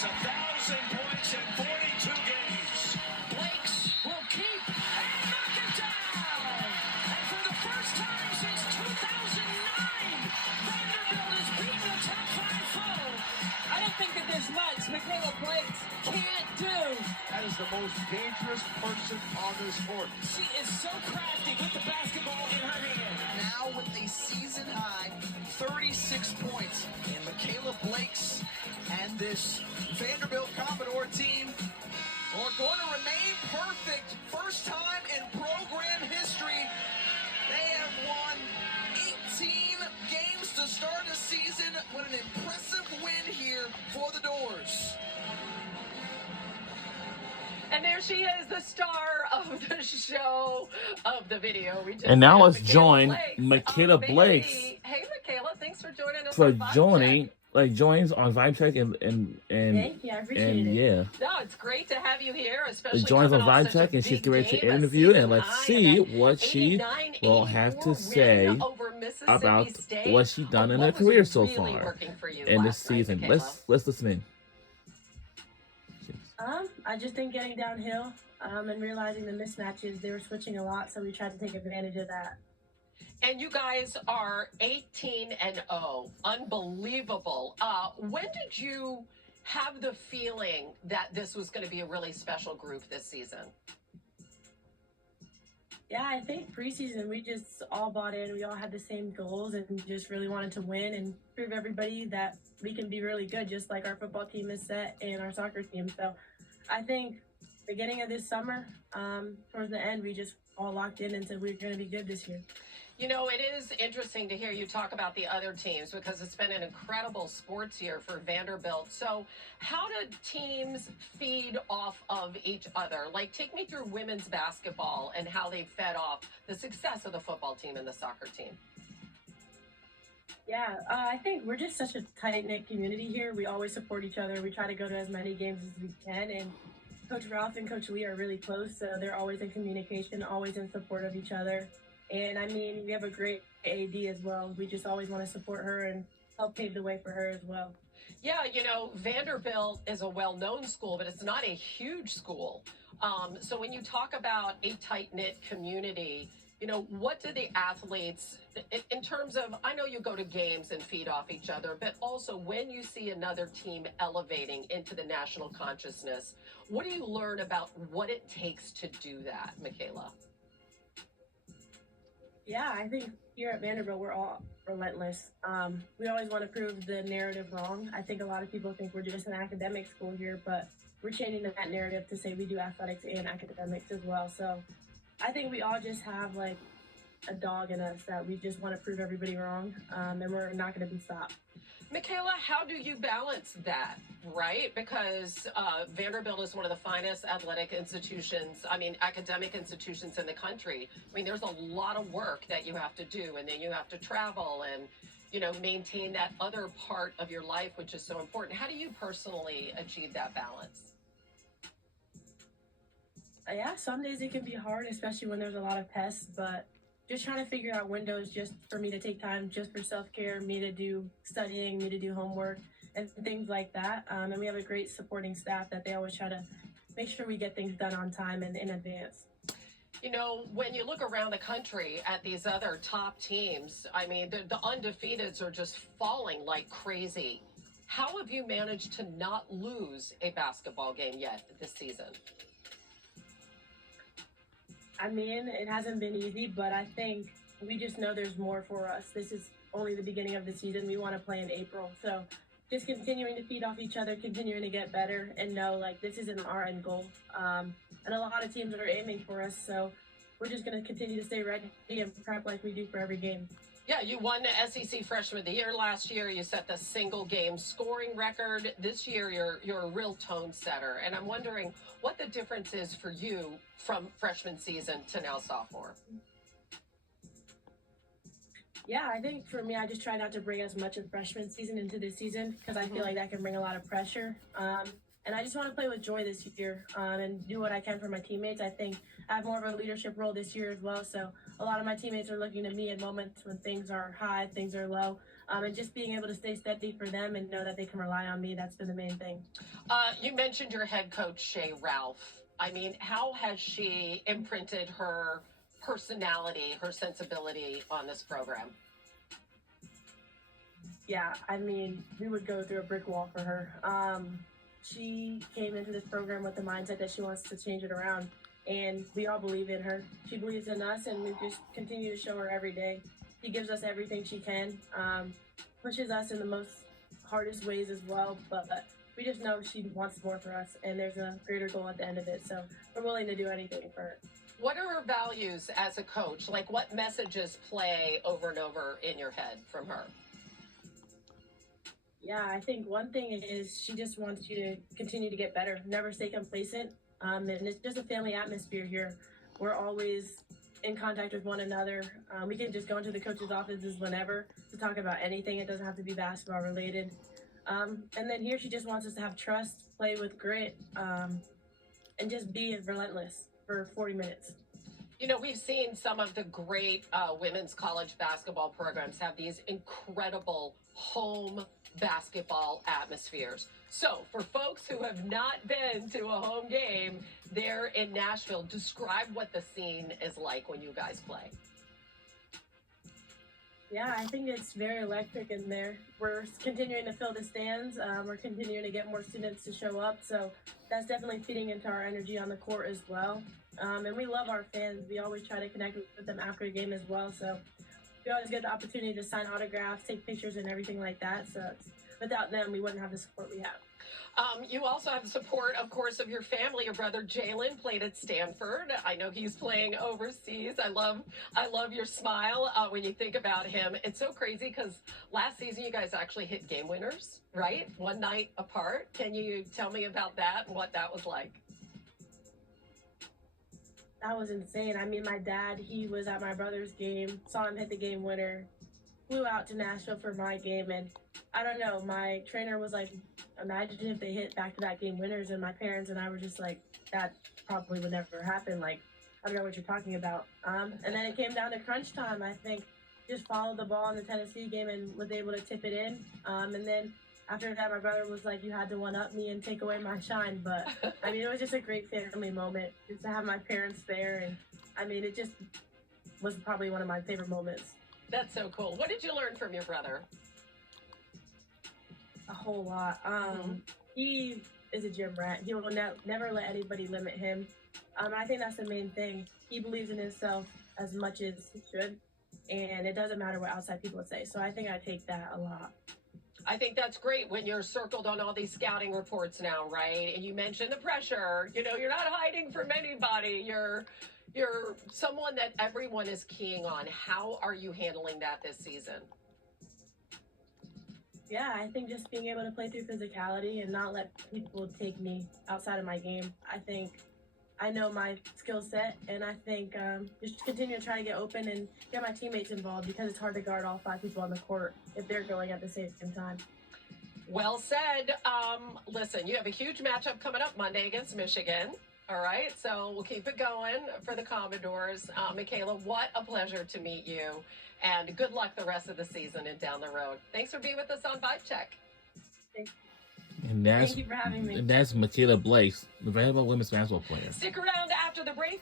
has 1,000 points in 42 games. Blakes will keep and knock it down. And for the first time since 2009, Vanderbilt has beaten a top 5 foe. I don't think that there's much Mikayla Blakes can't do. That is the most dangerous person on this court. She is so crafty with the basketball in her hand. Now with a season-high 36 points, and Mikayla Blakes and this Vanderbilt Commodore team are going to remain perfect. First time in program history, they have won 18 games to start a season. What an impressive win here for the Doors. And there she is, the star of the show, of the video. And now let's join Mikayla Blakes. Hey, Mikayla, thanks for joining us. For joining, joins on Vibe Check and Thank you, I appreciate it. yeah. No, it's great to have you here, especially joins on coming off Vibe such Check, a and she's big getting ready to game, a interview, and season let's high, see and what she 89-84 will have to win say over Mississippi about State. what she's done in her What was career so really far working for you in this last night, season. Mikayla? Let's listen in. I just think getting downhill and realizing the mismatches, they were switching a lot, so we tried to take advantage of that. And you guys are 18-0, unbelievable. When did you have the feeling that this was going to be a really special group this season? Yeah, I think preseason, we just all bought in. We all had the same goals and just really wanted to win and prove everybody that we can be really good, just like our football team is set and our soccer team. So I think beginning of this summer, towards the end, we just all locked in and said we're going to be good this year. You know, it is interesting to hear you talk about the other teams because it's been an incredible sports year for Vanderbilt. So how do teams feed off of each other? Like, take me through women's basketball and how they fed off the success of the football team and the soccer team. Yeah, I think we're just such a tight-knit community here. We always support each other. We try to go to as many games as we can. And Coach Ralph and Coach Lee are really close, so they're always in communication, always in support of each other. And, I mean, we have a great AD as well. We just always want to support her and help pave the way for her as well. Yeah, you know, Vanderbilt is a well-known school, but it's not a huge school. So when you talk about a tight-knit community, you know, what do the athletes, in terms of, I know you go to games and feed off each other, but also when you see another team elevating into the national consciousness, what do you learn about what it takes to do that, Mikayla? Yeah, I think here at Vanderbilt, we're all relentless. We always want to prove the narrative wrong. I think a lot of people think we're just an academic school here, but we're changing that narrative to say we do athletics and academics as well. So I think we all just have like a dog in us that we just want to prove everybody wrong, and we're not going to be stopped. Mikayla, how do you balance that, right? Because Vanderbilt is one of the finest athletic institutions, academic institutions in the country. I mean, there's a lot of work that you have to do, and then you have to travel and, you know, maintain that other part of your life, which is so important. How do you personally achieve that balance? Yeah, some days it can be hard, especially when there's a lot of tests, but just trying to figure out windows just for me to take time just for self-care, me to do studying, me to do homework, and things like that. And we have a great supporting staff that they always try to make sure we get things done on time and in advance. You know, when you look around the country at these other top teams, I mean, the undefeateds are just falling like crazy. How have you managed to not lose a basketball game yet this season? I mean, it hasn't been easy, but I think we just know there's more for us. This is only the beginning of the season. We want to play in April. So just continuing to feed off each other, continuing to get better, and know, like, this isn't our end goal. And a lot of teams are aiming for us, so we're just going to continue to stay ready and prep like we do for every game. Yeah, you won the SEC Freshman of the Year last year. You set the single-game scoring record. This year, you're a real tone setter. And I'm wondering what the difference is for you from freshman season to now sophomore. Yeah, I think for me, I just try not to bring as much of freshman season into this season because I feel like that can bring a lot of pressure. And I just want to play with joy this year and do what I can for my teammates. I think I have more of a leadership role this year as well. So a lot of my teammates are looking to me at moments when things are high, things are low, And just being able to stay steady for them and know that they can rely on me, that's been the main thing. You mentioned your head coach, Shay Ralph. I mean, how has she imprinted her personality, her sensibility on this program? Yeah, I mean, we would go through a brick wall for her. She came into this program with the mindset that she wants to change it around, and we all believe in her. She believes in us, and we just continue to show her every day. She gives us everything she can, pushes us in the most hardest ways as well, but we just know she wants more for us, and there's a greater goal at the end of it, so we're willing to do anything for her. What are her values as a coach? Like, what messages play over and over in your head from her? Yeah, I think one thing is she just wants you to continue to get better, never stay complacent, and it's just a family atmosphere here. We're always in contact with one another. We can just go into the coach's offices whenever to talk about anything. It doesn't have to be basketball related. And then here she just wants us to have trust, play with grit, and just be relentless for 40 minutes. You know, we've seen some of the great women's college basketball programs have these incredible home basketball atmospheres. So for folks who have not been to a home game there in Nashville, describe what the scene is like when you guys play. Yeah, I think it's very electric in there. We're continuing to fill the stands. We're continuing to get more students to show up. So that's definitely feeding into our energy on the court as well. And we love our fans. We always try to connect with them after a game as well. So we always get the opportunity to sign autographs, take pictures, and everything like that. So without them, we wouldn't have the support we have. You also have the support, of course, of your family. Your brother Jalen played at Stanford. I know he's playing overseas. I love your smile when you think about him. It's so crazy because last season you guys actually hit game winners, right? One night apart. Can you tell me about that and what that was like? That was insane. I mean, my dad, he was at my brother's game, saw him hit the game winner, flew out to Nashville for my game, and I don't know, my trainer was like, imagine if they hit back-to-back game winners, and my parents and I were just like, that probably would never happen. Like, I don't know what you're talking about. And then it came down to crunch time. I think just followed the ball in the Tennessee game and was able to tip it in. And then after that, my brother was like, you had to one-up me and take away my shine. But, I mean, it was just a great family moment just to have my parents there. And, I mean, it just was probably one of my favorite moments. That's so cool. What did you learn from your brother? A whole lot. He is a gym rat. He will never let anybody limit him. I think that's the main thing. He believes in himself as much as he should, and it doesn't matter what outside people say. So I think I take that a lot. I think that's great when you're circled on all these scouting reports now, right? And you mentioned the pressure. You know, you're not hiding from anybody. You're someone that everyone is keying on. How are you handling that this season? Yeah, I think just being able to play through physicality and not let people take me outside of my game. I think I know my skill set, and I think just continue to try to get open and get my teammates involved because it's hard to guard all 5 people on the court if they're going at the same time. Well said. Listen, you have a huge matchup coming up Monday against Michigan. All right, so we'll keep it going for the Commodores. Mikayla, what a pleasure to meet you, and good luck the rest of the season and down the road. Thanks for being with us on Vibe Check. And Thank you for having me. that's Mikayla Blakes, the valuable women's basketball player. Stick around after the break.